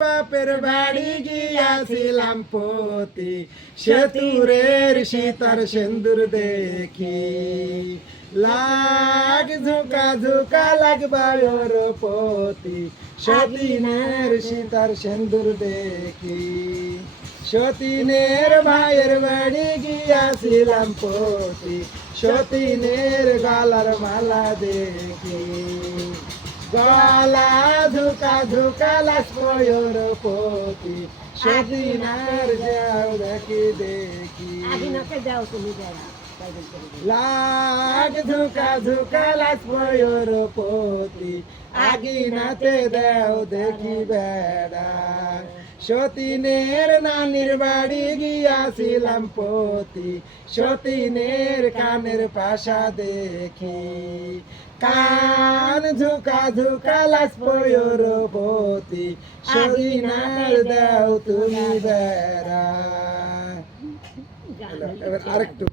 বাপের বাড়ি গিয়াছিলাম পতি, সেতুরের সীতার সিন্দুর দেখি, লাগ ঝুঁকা ঝুঁকা লাগবায় পতি, সতীনের সীতার সিন্দুর দেখি। সতীনের ভাইয়ের বাড়ি গিয়াছিলাম পতি, সতীনের গলার মালা দেখি, গলা ঝুঁকা ঝুঁকা লাস্পয়র পতি, সতীনার যাও দেখি দেখি, লাগ ঝুঁকা ঝুঁকা লাস্পয়র পতি, আগিনাতে দেও দেখি বেড়া। সতীনের নানির বাড়ি গিয়াছিলাম পতি, সতীনের কানের পাশা দেখি, কান ঝুঁকা ঝুঁকা লাস্পয়র পতি, সতীনার দেও তুমি বেড়া। আরেকটু